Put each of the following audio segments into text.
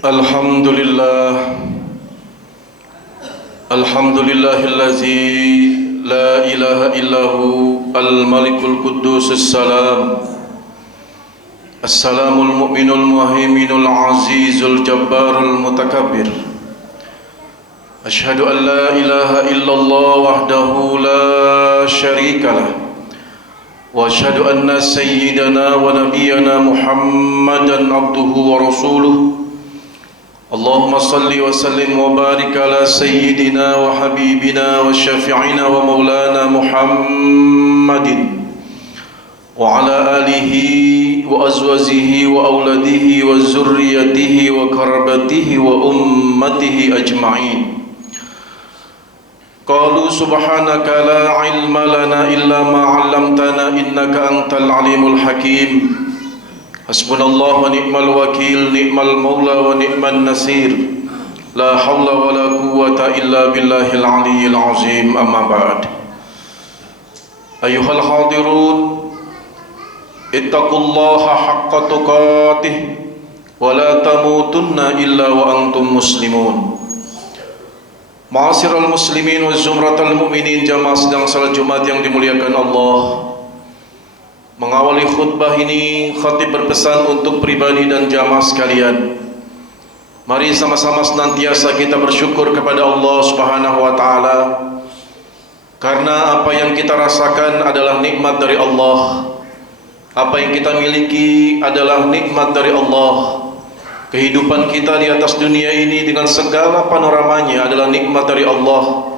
Alhamdulillah, Alhamdulillahillazi la ilaha illahu al-malikul quddus as-salam Assalamul mu'minul muhaiminul azizul jabbarul mutakabbir. Ashhadu an la ilaha illallah wahdahu la syarikalah wa ashhadu anna sayyidana wa nabiyyana Muhammadan abduhu wa rasuluh. Allahumma salli wa sallim wa barik ala sayyidina wa habibina wa syafi'ina wa maulana Muhammadin wa ala alihi wa azwajihi wa auladihi wa zurriyatihi wa karabatihi wa ummatihi ajma'in. Qalu subhanaka la ilma lana illa ma 'allamtana innaka antal alimul hakim. Hasbunallah wa ni'mal wakil, ni'mal maula wa ni'man nasir. La hawla wa la quwwata illa billahil aliyyil azim. Amma ba'd. Ayuhal hadirun, ittaqullaha haqqa tuqatih wa la tamutunna illa wa antum muslimun. Ma'asyiral muslimin wa zumratal mu'minin, jamaah sedang salat Jumat yang dimuliakan Allah. Mengawali khutbah ini, khatib berpesan untuk pribadi dan jamaah sekalian. Mari sama-sama senantiasa kita bersyukur kepada Allah Subhanahu wa taala, karena apa yang kita rasakan adalah nikmat dari Allah. Apa yang kita miliki adalah nikmat dari Allah. Kehidupan kita di atas dunia ini dengan segala panoramanya adalah nikmat dari Allah.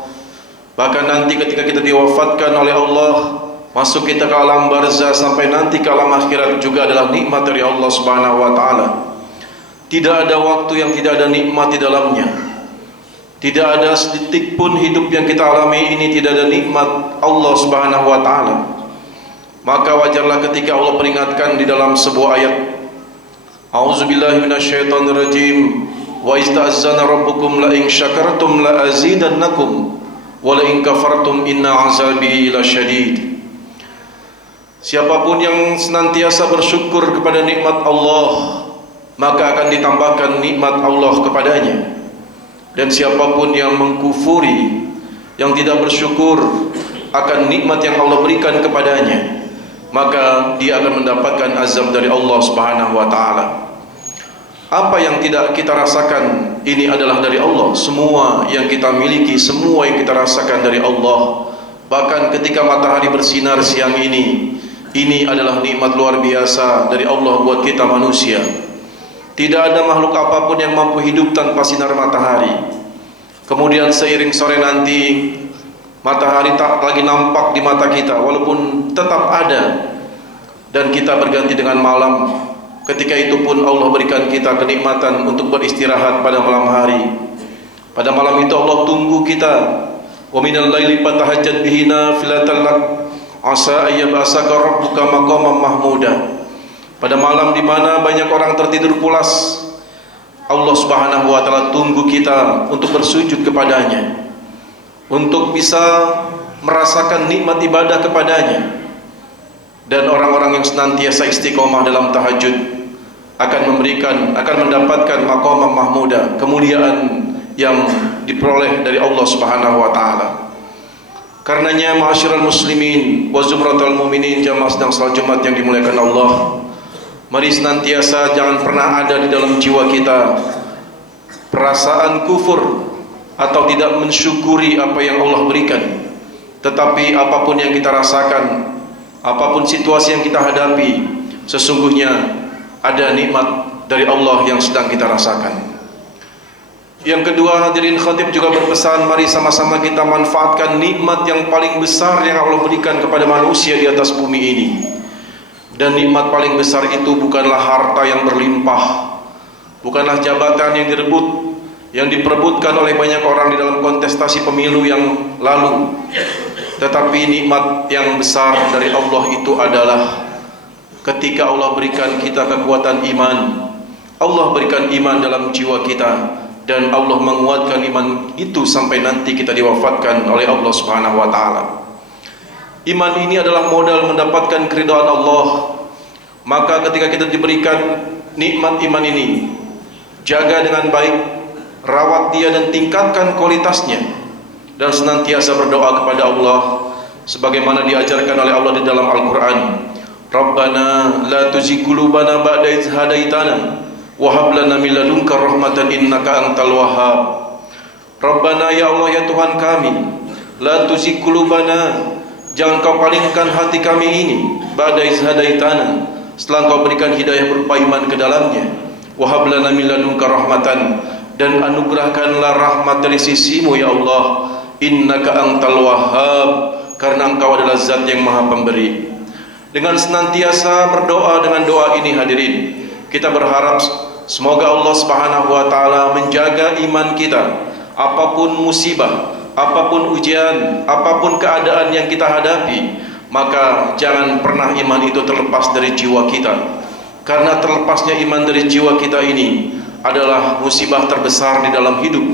Bahkan nanti ketika kita diwafatkan oleh Allah, masuk kita ke alam barzah sampai nanti ke alam akhirat juga adalah nikmat dari Allah Subhanahu wa taala. Tidak ada waktu yang tidak ada nikmat di dalamnya. Tidak ada sedetik pun hidup yang kita alami ini tidak ada nikmat Allah Subhanahu wa taala. Maka wajarlah ketika Allah peringatkan di dalam sebuah ayat, A'udzubillahi minasyaitonirrajim, wa ista'azzana rabbukum la in syakartum la azidannakum wa la in kafartum inna azabi lasyadid. Siapapun yang senantiasa bersyukur kepada nikmat Allah, maka akan ditambahkan nikmat Allah kepadanya. Dan siapapun yang mengkufuri, yang tidak bersyukur akan nikmat yang Allah berikan kepadanya, maka dia akan mendapatkan azab dari Allah Subhanahu wa taala. Apa yang tidak kita rasakan ini adalah dari Allah. Semua yang kita miliki, semua yang kita rasakan dari Allah. Bahkan ketika matahari bersinar siang ini adalah nikmat luar biasa dari Allah buat kita manusia. Tidak ada makhluk apapun yang mampu hidup tanpa sinar matahari. Kemudian seiring sore nanti, matahari tak lagi nampak di mata kita, walaupun tetap ada, dan kita berganti dengan malam. Ketika itu pun Allah berikan kita kenikmatan untuk beristirahat pada malam hari. Pada malam itu Allah tunggu kita. Wa minal laili fatahajjat bihi nafilatan lak asa ayyabasaka rabbuka maqaman mahmuda. Pada malam di mana banyak orang tertidur pulas, Allah Subhanahu wa taala tunggu kita untuk bersujud kepadanya, untuk bisa merasakan nikmat ibadah kepadanya. Dan orang-orang yang senantiasa istiqomah dalam tahajud akan mendapatkan maqaman mahmuda, kemuliaan yang diperoleh dari Allah Subhanahu wa taala. Karenanya ma'asyiral muslimin wa zumratal mu'minin, jamaah sedang salat Jumat yang dimuliakan Allah, mari senantiasa jangan pernah ada di dalam jiwa kita perasaan kufur atau tidak mensyukuri apa yang Allah berikan. Tetapi apapun yang kita rasakan, apapun situasi yang kita hadapi, sesungguhnya ada nikmat dari Allah yang sedang kita rasakan. Yang kedua, hadirin, khatib juga berpesan, mari sama-sama kita manfaatkan nikmat yang paling besar yang Allah berikan kepada manusia di atas bumi ini. Dan nikmat paling besar itu bukanlah harta yang berlimpah, bukanlah jabatan yang diperebutkan oleh banyak orang di dalam kontestasi pemilu yang lalu. Tetapi nikmat yang besar dari Allah itu adalah ketika Allah berikan kita kekuatan iman. Allah berikan iman dalam jiwa kita, dan Allah menguatkan iman itu sampai nanti kita diwafatkan oleh Allah Subhanahu wa taala. Iman ini adalah modal mendapatkan keridhaan Allah. Maka ketika kita diberikan nikmat iman ini, jaga dengan baik, rawat dia dan tingkatkan kualitasnya, dan senantiasa berdoa kepada Allah sebagaimana diajarkan oleh Allah di dalam Al-Quran. Rabbana la tuzigh qulubana ba'da idh hadaitana wa hab lana min ladunka rahmatan innaka antal wahhab. Rabbana, ya Allah ya Tuhan kami, la tuzigh qulubana, jangan kau palingkan hati kami ini, ba'da idh hadaitana, setelah kau berikan hidayah berupa iman ke dalamnya, wa hab lana min ladunka rahmatan, dan anugerahkanlah rahmat dari sisimu ya Allah, innaka antal wahhab, karena engkau adalah zat yang maha pemberi. Dengan senantiasa berdoa dengan doa ini hadirin, kita berharap semoga Allah Subhanahu wa taala menjaga iman kita. Apapun musibah, apapun ujian, apapun keadaan yang kita hadapi, maka jangan pernah iman itu terlepas dari jiwa kita. Karena terlepasnya iman dari jiwa kita ini adalah musibah terbesar di dalam hidup.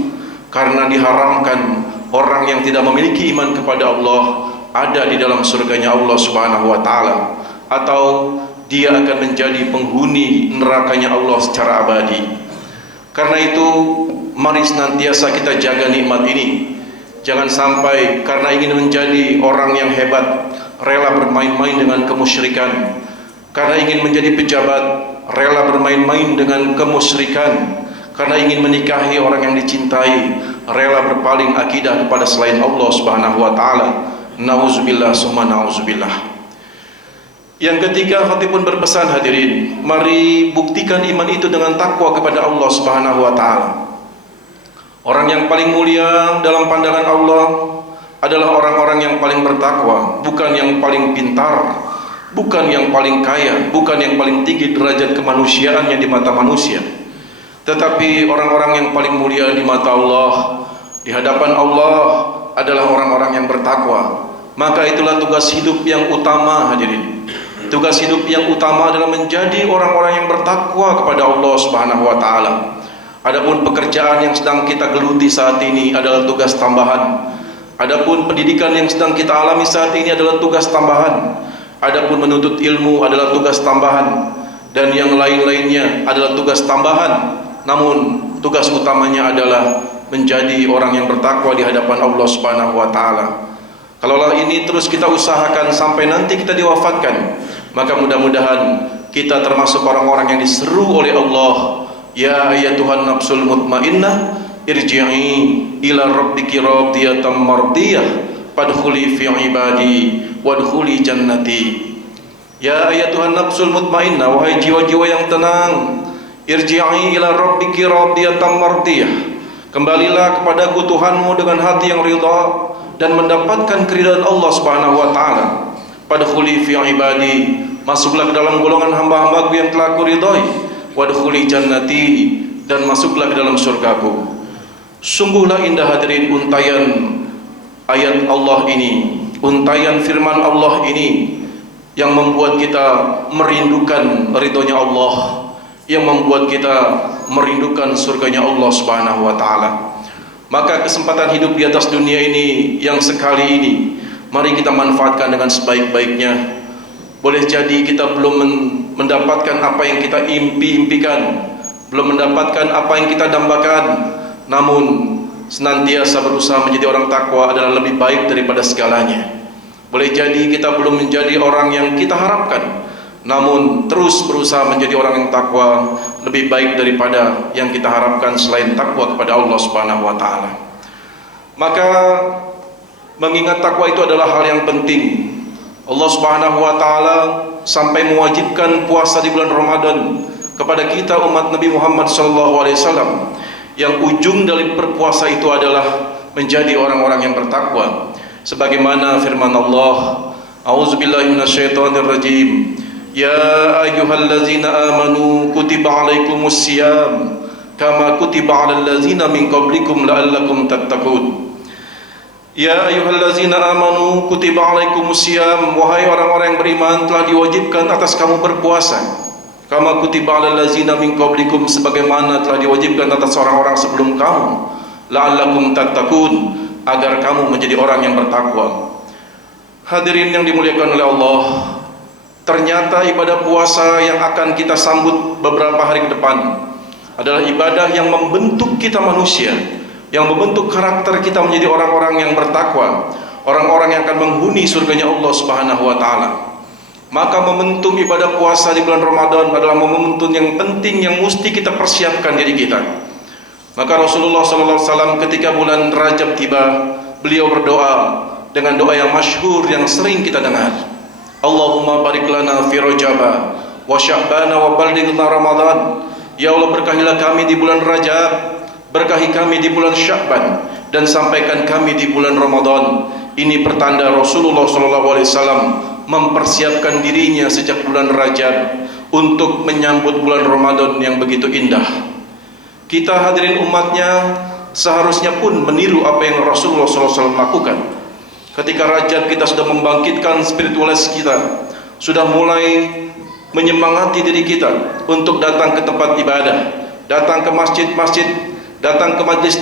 Karena diharamkan orang yang tidak memiliki iman kepada Allah ada di dalam surganya Allah Subhanahu wa taala, atau dia akan menjadi penghuni nerakanya Allah secara abadi. Karena itu mari senantiasa kita jaga nikmat ini. Jangan sampai karena ingin menjadi orang yang hebat rela bermain-main dengan kemusyrikan, karena ingin menjadi pejabat rela bermain-main dengan kemusyrikan, karena ingin menikahi orang yang dicintai rela berpaling akidah kepada selain Allah Subhanahu wa taala. Nauzubillah summa nauzubillah. Yang ketiga, khatib pun berpesan hadirin, mari buktikan iman itu dengan takwa kepada Allah Subhanahu wa taala. Orang yang paling mulia dalam pandangan Allah adalah orang-orang yang paling bertakwa, bukan yang paling pintar, bukan yang paling kaya, bukan yang paling tinggi derajat kemanusiaannya di mata manusia, tetapi orang-orang yang paling mulia di mata Allah, di hadapan Allah adalah orang-orang yang bertakwa. Maka itulah tugas hidup yang utama hadirin. Tugas hidup yang utama adalah menjadi orang-orang yang bertakwa kepada Allah Subhanahu wa taala. Adapun pekerjaan yang sedang kita geluti saat ini adalah tugas tambahan. Adapun pendidikan yang sedang kita alami saat ini adalah tugas tambahan. Adapun menuntut ilmu adalah tugas tambahan, dan yang lain-lainnya adalah tugas tambahan. Namun tugas utamanya adalah menjadi orang yang bertakwa di hadapan Allah Subhanahu wa taala. Kalaulah ini terus kita usahakan sampai nanti kita diwafatkan, maka mudah-mudahan kita termasuk orang-orang yang diseru oleh Allah, ya ayyatuhan nafsul mutmainnah irji'i ila rabbiki radiyatan mardiyah fadkhuli fi ibadi wadkhuli jannati. Ya ayyatuhan nafsul mutmainnah, wahai jiwa-jiwa yang tenang, irji'i ila rabbiki radiyatan mardiyah, kembalilah kepadaku Tuhanmu dengan hati yang ridha dan mendapatkan keridhaan Allah Subhanahu wa taala. Fadkhuli fi ibadi, masuklah ke dalam golongan hamba-hambaku yang telah kuridhai. Wadkhuli jannati, dan masuklah ke dalam surgaku. Sungguhlah indah hadirin untaian ayat Allah ini, untaian firman Allah ini, yang membuat kita merindukan ridhonya Allah, yang membuat kita merindukan surganya Allah Subhanahu wa taala. Maka kesempatan hidup di atas dunia ini yang sekali ini, mari kita manfaatkan dengan sebaik-baiknya. Boleh jadi kita belum mendapatkan apa yang kita impikan, belum mendapatkan apa yang kita dambakan, namun senantiasa berusaha menjadi orang takwa adalah lebih baik daripada segalanya. Boleh jadi kita belum menjadi orang yang kita harapkan, namun terus berusaha menjadi orang yang takwa lebih baik daripada yang kita harapkan selain takwa kepada Allah Subhanahu wa taala. Maka mengingat takwa itu adalah hal yang penting. Allah Subhanahu wa taala sampai mewajibkan puasa di bulan Ramadan kepada kita umat Nabi Muhammad sallallahu alaihi wasallam, yang ujung dari berpuasa itu adalah menjadi orang-orang yang bertakwa. Sebagaimana firman Allah, a'udzubillahi minasyaitonir rajim, ya ayyuhallazina amanu kutiba alaikumus siyam kama kutiba alal ladzina min qablikum la'allakum tattaqun. Ya ayyuhallazina amanu kutiba alaikumus siyam, wahai orang-orang yang beriman, telah diwajibkan atas kamu berpuasa. Kama kutiba alal ladzina min qablikum, sebagaimana telah diwajibkan atas orang-orang sebelum kamu. La'allakum tattaqun, agar kamu menjadi orang yang bertakwa. Hadirin yang dimuliakan oleh Allah, ternyata ibadah puasa yang akan kita sambut beberapa hari ke depan adalah ibadah yang membentuk kita manusia, yang membentuk karakter kita menjadi orang-orang yang bertakwa, orang-orang yang akan menghuni surganya Allah Subhanahu wa taala. Maka momentum ibadah puasa di bulan Ramadan adalah momentum yang penting yang mesti kita persiapkan diri kita. Maka Rasulullah SAW ketika bulan Rajab tiba, beliau berdoa dengan doa yang masyhur yang sering kita dengar. Allahumma barik lana fi Rajab wa Sya'ban wa ballighna Ramadan. Ya Allah, berkahilah kami di bulan Rajab, berkahi kami di bulan Sya'ban, dan sampaikan kami di bulan Ramadan. Ini pertanda Rasulullah SAW mempersiapkan dirinya sejak bulan Rajab untuk menyambut bulan Ramadan yang begitu indah. Kita hadirin umatnya seharusnya pun meniru apa yang Rasulullah SAW lakukan. Ketika Rajab kita sudah membangkitkan spiritualitas kita, sudah mulai menyemangati diri kita untuk datang ke tempat ibadah, datang ke masjid-masjid, datang ke majlis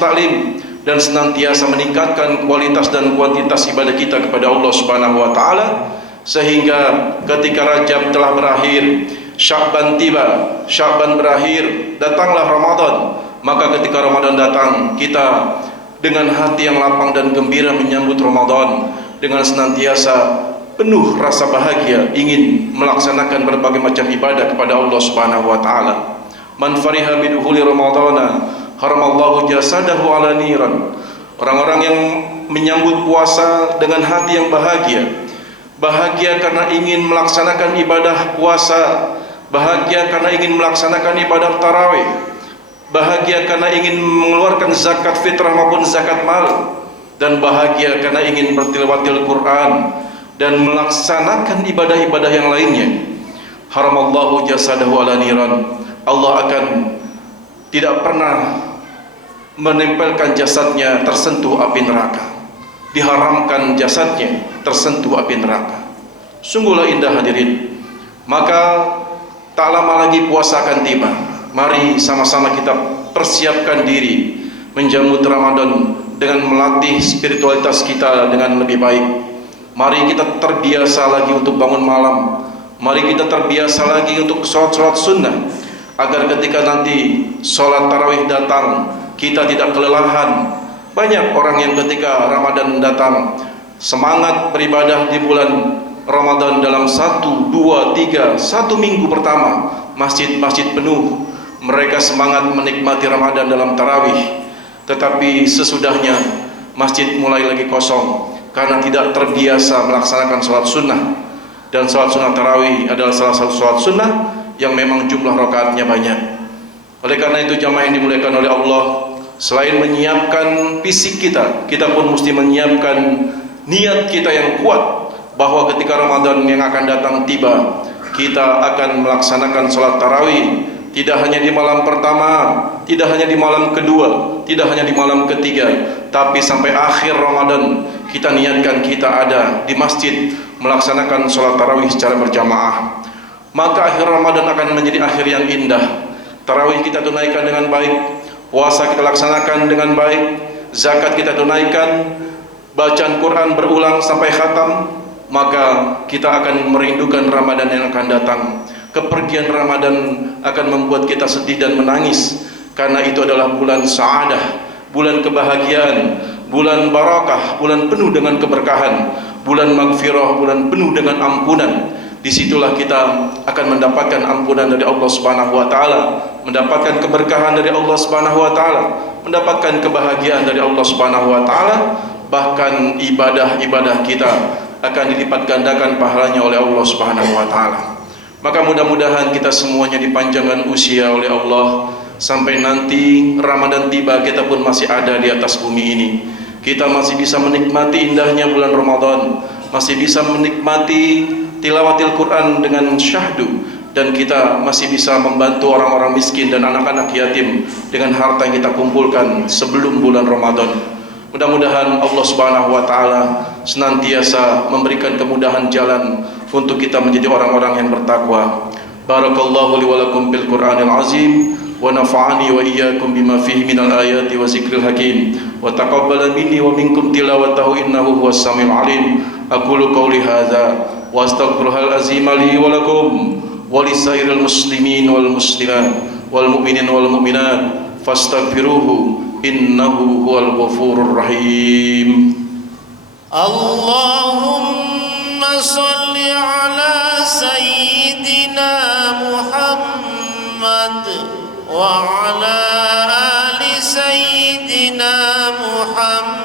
taklim, dan senantiasa meningkatkan kualitas dan kuantitas ibadah kita kepada Allah Subhanahu wa taala, sehingga ketika Rajab telah berakhir, Sya'ban tiba, Sya'ban berakhir, datanglah Ramadan. Maka ketika Ramadan datang, kita dengan hati yang lapang dan gembira menyambut Ramadan, dengan senantiasa penuh rasa bahagia ingin melaksanakan berbagai macam ibadah kepada Allah Subhanahu wa taala. Man fariha bidukhuli Ramadana haramallahu jasadahu ala niran. Orang-orang yang menyambut puasa dengan hati yang bahagia, bahagia karena ingin melaksanakan ibadah puasa, bahagia karena ingin melaksanakan ibadah tarawih, bahagia karena ingin mengeluarkan zakat fitrah maupun zakat mal, dan bahagia karena ingin bertilawatil Quran dan melaksanakan ibadah-ibadah yang lainnya. Haramallahu jasadahu ala niran. Allah akan tidak pernah menempelkan jasadnya tersentuh api neraka, diharamkan jasadnya tersentuh api neraka. Sungguhlah indah hadirin. Maka tak lama lagi puasa akan tiba. Mari sama-sama kita persiapkan diri menjamu Ramadan dengan melatih spiritualitas kita dengan lebih baik. Mari kita terbiasa lagi untuk bangun malam. Mari kita terbiasa lagi untuk sholat-sholat sunnah, agar ketika nanti sholat tarawih datang, kita tidak kelelahan. Banyak orang yang ketika Ramadan datang semangat beribadah di bulan Ramadan dalam 1, 2, 3, 1 minggu pertama, masjid-masjid penuh. Mereka semangat menikmati Ramadan dalam tarawih. Tetapi sesudahnya masjid mulai lagi kosong karena tidak terbiasa melaksanakan sholat sunnah. Dan sholat sunnah tarawih adalah salah satu sholat sunnah yang memang jumlah rakaatnya banyak. Oleh karena itu jamaah yang dimuliakan oleh Allah, selain menyiapkan fisik kita, kita pun mesti menyiapkan niat kita yang kuat bahwa ketika Ramadan yang akan datang tiba, kita akan melaksanakan sholat tarawih. Tidak hanya di malam pertama, tidak hanya di malam kedua, tidak hanya di malam ketiga, tapi sampai akhir Ramadan kita niatkan kita ada di masjid melaksanakan sholat tarawih secara berjamaah. Maka akhir Ramadan akan menjadi akhir yang indah. Tarawih kita tunaikan dengan baik, puasa kita laksanakan dengan baik, zakat kita tunaikan, bacaan Quran berulang sampai khatam, maka kita akan merindukan Ramadan yang akan datang. Kepergian Ramadan akan membuat kita sedih dan menangis, karena itu adalah bulan sa'adah, bulan kebahagiaan, bulan barakah, bulan penuh dengan keberkahan, bulan magfirah, bulan penuh dengan ampunan. Disitulah kita akan mendapatkan ampunan dari Allah Subhanahu wa taala, mendapatkan keberkahan dari Allah Subhanahu wa taala, mendapatkan kebahagiaan dari Allah Subhanahu wa taala. Bahkan ibadah-ibadah kita akan dilipat gandakan pahalanya oleh Allah Subhanahu wa taala. Maka mudah-mudahan kita semuanya dipanjangkan usia oleh Allah sampai nanti Ramadan tiba, kita pun masih ada di atas bumi ini. Kita masih bisa menikmati indahnya bulan Ramadan, masih bisa menikmati tilawatil Quran dengan syahdu, dan kita masih bisa membantu orang-orang miskin dan anak-anak yatim dengan harta yang kita kumpulkan sebelum bulan Ramadan. Mudah-mudahan Allah Subhanahu wa taala senantiasa memberikan kemudahan jalan untuk kita menjadi orang-orang yang bertakwa. Barakallahu li wa lakum bil Qur'anil azim wa nafa'ani wa iyyakum bima fihi minal ayati wa zikril hakim wa taqabbala minni wa minkum tilawatahu innahu huwas samiul alim. Aqulu qawli hadza wa astaghfirullahal azim li wa lakum wa lisairil muslimin wal muslimat wal mu'minin wal mu'minat fastaghfiruhu innahu huwal ghafurur rahim. Allahumma salli ala sayyidina Muhammad wa ala ali sayyidina Muhammad.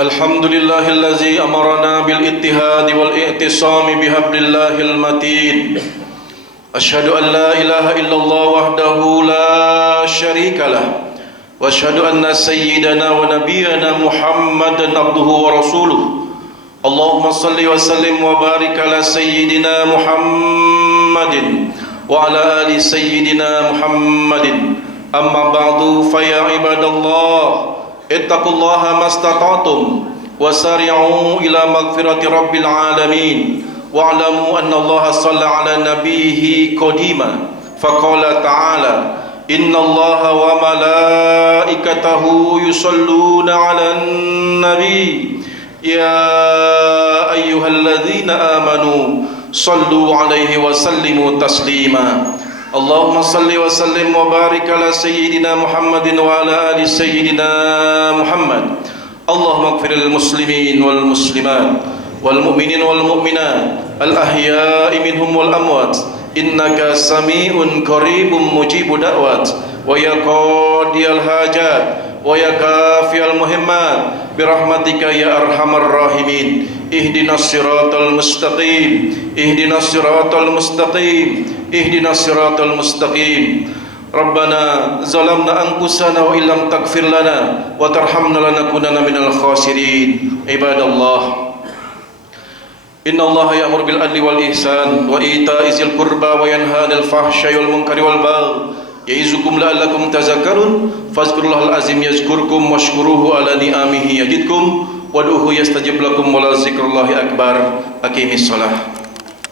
Alhamdulillahillazi amarana bil ittihadi wal i'tisami bihablillahil matin. Asyhadu an la ilaha illallah wahdahu la syarika lah. Wa asyhadu anna sayyidana wa nabiyyana Muhammadan abduhu wa rasuluh. Allahumma salli wa sallim wa barik ala sayyidina Muhammadin wa ala ali sayyidina Muhammadin. Amma ba'du fa ya ibadallah, ittaqullaha mastata'tum wasari'u ila maghfirati rabbil alamin wa'lamu anna Allaha shalla ala nabiyhi qadima faqala ta'ala innallaha wa malaikatahu yusalluna 'alan nabi ya ayyuhalladzina amanu sallu 'alaihi wa sallimu taslima. Allahumma salli wa sallim wa barik ala sayyidina Muhammadin wa ala ali sayyidina Muhammad. Allahumma ighfir lil muslimin wal muslimat wal mu'minin wal mu'minat al ahya'i minhum wal amwat innaka sami'un qaribun mujibud da'wat wa ya qadiyal hajat wa ya kafiyal muhimmat birahmatika ya arhamar rahimin. Ihdinas siratal mustaqim, ihdinas siratal mustaqim, ihdinas siratal mustaqim. Rabbana zalamna anfusana wa illam taghfir lana wa tarhamna lanakunanna minal khasirin. Ibadallah, innallaha ya'muru bil adli wal ihsan wa ita'i dzil qurba wa yanha 'anil fahsya'i wal munkari wal baghi ya'izukum la'allakum tadhakkarun. Fazkurullahal azim yazkurkum washkuruhu ala ni'amihi yazidkum wad'uhu yastajib lakum wa la dzikrullahi akbar. Aqimis shalah.